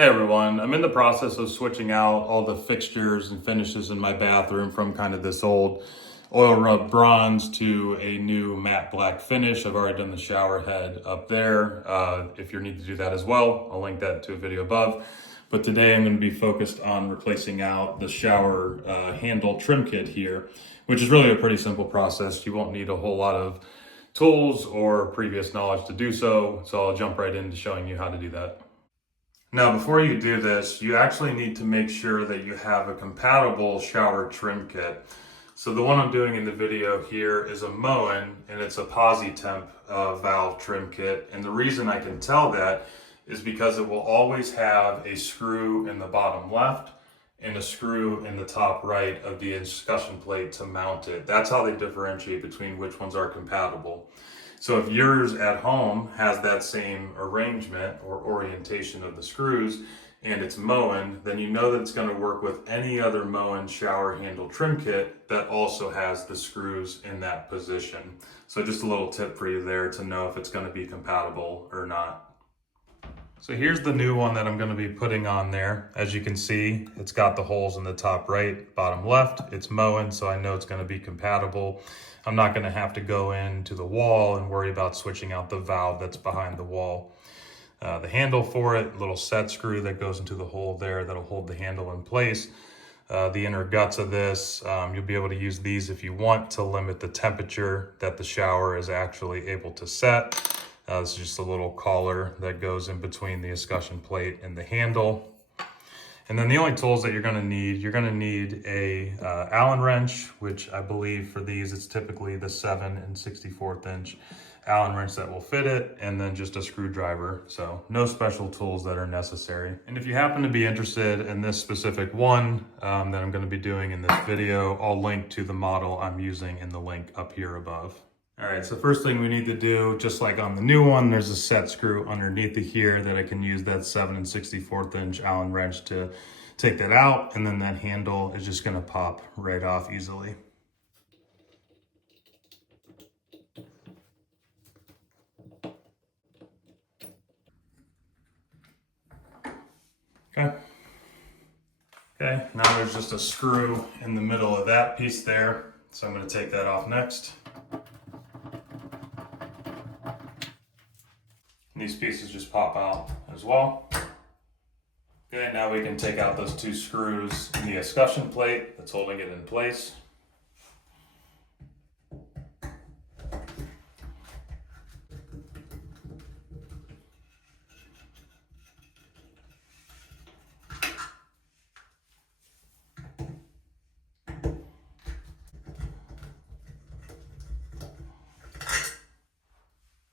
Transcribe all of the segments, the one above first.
Hey everyone, I'm in the process of switching out all the fixtures and finishes in my bathroom from kind of this old oil rub bronze to a new matte black finish. I've already done the shower head up there. If you need to do that as well, I'll link that to a video above. But today I'm going to be focused on replacing out the shower handle trim kit here, which is really a pretty simple process. You won't need a whole lot of tools or previous knowledge to do so. So I'll jump right into showing you how to do that. Now, before you do this, you actually need to make sure that you have a compatible shower trim kit. So the one I'm doing in the video here is a Moen, and it's a Posi-Temp valve trim kit. And the reason I can tell that is because it will always have a screw in the bottom left and a screw in the top right of the escutcheon plate to mount it. That's how they differentiate between which ones are compatible. So if yours at home has that same arrangement or orientation of the screws and it's Moen, then you know that it's going to work with any other Moen shower handle trim kit that also has the screws in that position. So just a little tip for you there to know if it's going to be compatible or not. So here's the new one that I'm going to be putting on there. As you can see, it's got the holes in the top right, bottom left. It's Moen, so I know it's going to be compatible. I'm not going to have to go into the wall and worry about switching out the valve that's behind the wall. The handle for it, little set screw that goes into the hole there that'll hold the handle in place. The inner guts of this, you'll be able to use these if you want to limit the temperature that the shower is actually able to set. This is just a little collar that goes in between the escutcheon plate and the handle. And then the only tools that you're going to need a Allen wrench, which I believe for these it's typically the 7 64 inch Allen wrench that will fit it, and then just a screwdriver. So no special tools that are necessary. And if you happen to be interested in this specific one that I'm going to be doing in this video, I'll link to the model I'm using in the link up here above. All right, so first thing we need to do, just like on the new one, there's a set screw underneath it here that I can use that 7 64 inch Allen wrench to take that out, and then that handle is just gonna pop right off easily. Okay. Okay, now there's just a screw in the middle of that piece there, so I'm gonna take that off next. These pieces just pop out as well. Okay, now we can take out those two screws in the escutcheon plate that's holding it in place.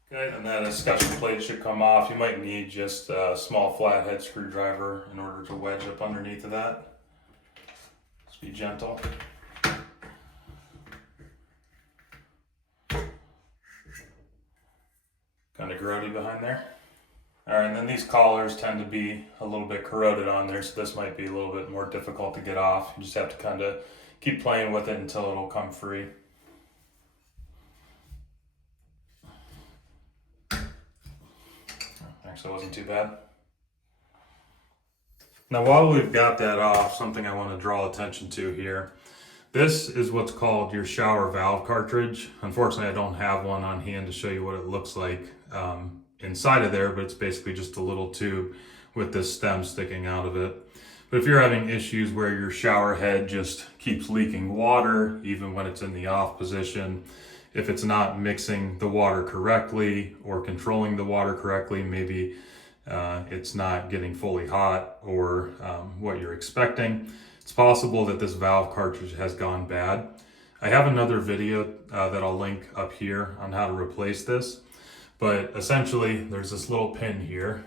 Okay, and that escutcheon plate should come off. You might need just a small flathead screwdriver in order to wedge up underneath of that. Just be gentle. Kind of grody behind there. All right, and then these collars tend to be a little bit corroded on there, so this might be a little bit more difficult to get off. You just have to kind of keep playing with it until it'll come free. So it wasn't too bad. Now while we've got that off, something I want to draw attention to here. This is what's called your shower valve cartridge. Unfortunately, I don't have one on hand to show you what it looks like inside of there, but it's basically just a little tube with this stem sticking out of it. But if you're having issues where your shower head just keeps leaking water, even when it's in the off position, if it's not mixing the water correctly or controlling the water correctly, maybe it's not getting fully hot or what you're expecting, it's possible that this valve cartridge has gone bad. I have another video that I'll link up here on how to replace this, but essentially there's this little pin here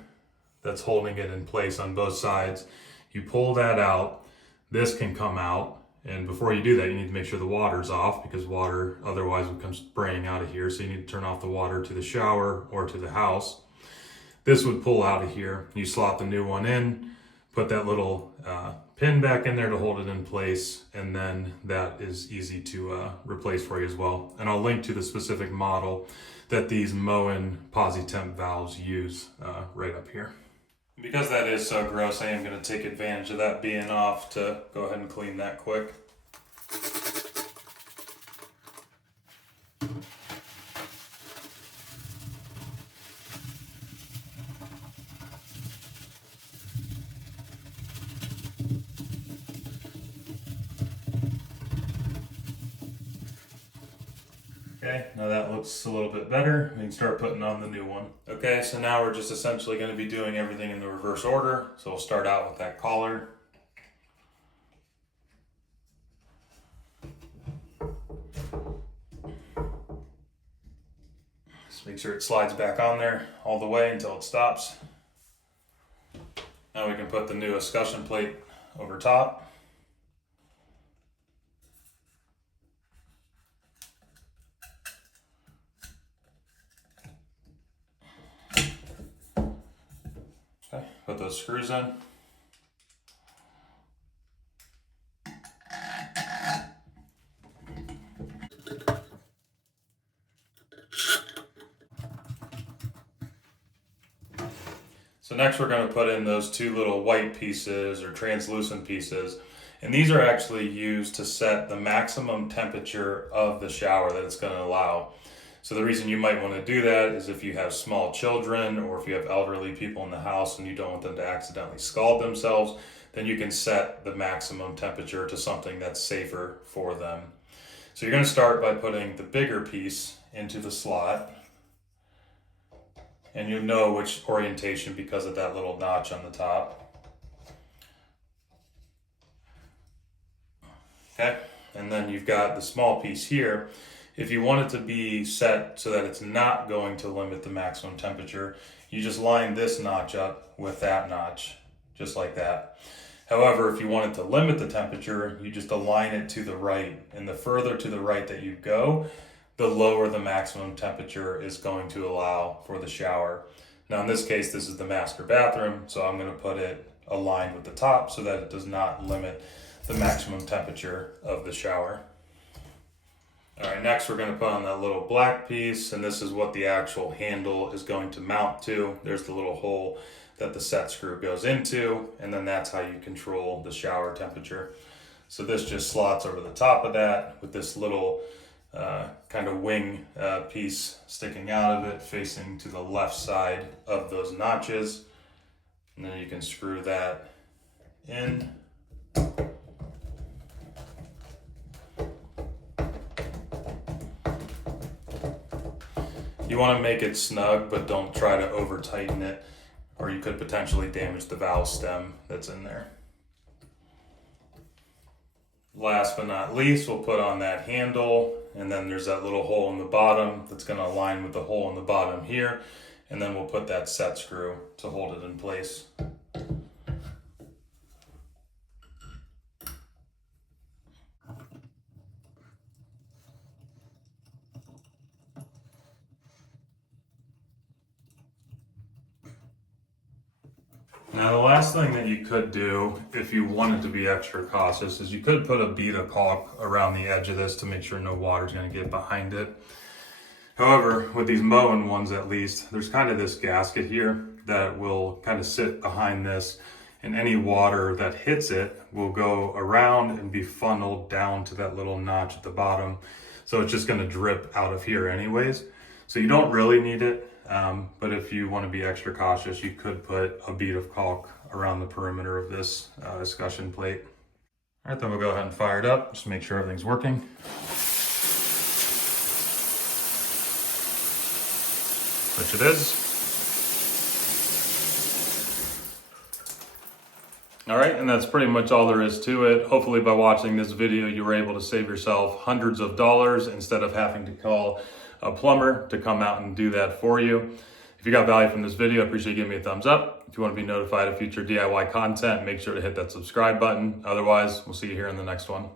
that's holding it in place on both sides. You pull that out, this can come out. And before you do that, you need to make sure the water's off, because water otherwise would come spraying out of here. So you need to turn off the water to the shower or to the house. This would pull out of here. You slot the new one in, put that little pin back in there to hold it in place, and then that is easy to replace for you as well. And I'll link to the specific model that these Moen Posi-Temp valves use right up here. Because that is so gross, I am going to take advantage of that being off to go ahead and clean that quick. Okay, now that looks a little bit better. We can start putting on the new one. Okay, so now we're just essentially going to be doing everything in the reverse order. So we'll start out with that collar. Just make sure it slides back on there all the way until it stops. Now we can put the new escutcheon plate over top. Okay, put those screws in. So next we're going to put in those two little white pieces or translucent pieces. And these are actually used to set the maximum temperature of the shower that it's going to allow. So the reason you might want to do that is if you have small children or if you have elderly people in the house and you don't want them to accidentally scald themselves, then you can set the maximum temperature to something that's safer for them. So you're going to start by putting the bigger piece into the slot. And you know which orientation because of that little notch on the top. Okay, and then you've got the small piece here. If you want it to be set so that it's not going to limit the maximum temperature, you just line this notch up with that notch, just like that. However, if you want it to limit the temperature, you just align it to the right. And the further to the right that you go, the lower the maximum temperature is going to allow for the shower. Now in this case, this is the master bathroom, so I'm going to put it aligned with the top so that it does not limit the maximum temperature of the shower. All right, next we're going to put on that little black piece, and this is what the actual handle is going to mount to. There's the little hole that the set screw goes into, and then that's how you control the shower temperature. So this just slots over the top of that with this little kind of wing piece sticking out of it, facing to the left side of those notches. And then you can screw that in. You want to make it snug, but don't try to over tighten it, or you could potentially damage the valve stem that's in there. Last but not least, we'll put on that handle, and then there's that little hole in the bottom that's going to align with the hole in the bottom here, and then we'll put that set screw to hold it in place. Now the last thing that you could do if you wanted to be extra cautious is you could put a bead of caulk around the edge of this to make sure no water is going to get behind it. However, with these Moen ones at least, there's kind of this gasket here that will kind of sit behind this, and any water that hits it will go around and be funneled down to that little notch at the bottom. So it's just going to drip out of here anyways. So you don't really need it. But if you want to be extra cautious, you could put a bead of caulk around the perimeter of this escutcheon plate. All right, then we'll go ahead and fire it up, just to make sure everything's working. Which it is. All right, and that's pretty much all there is to it. Hopefully by watching this video, you were able to save yourself hundreds of dollars instead of having to call a plumber to come out and do that for you. If you got value from this video, I appreciate you giving me a thumbs up. If you want to be notified of future DIY content, make sure to hit that subscribe button. Otherwise, we'll see you here in the next one.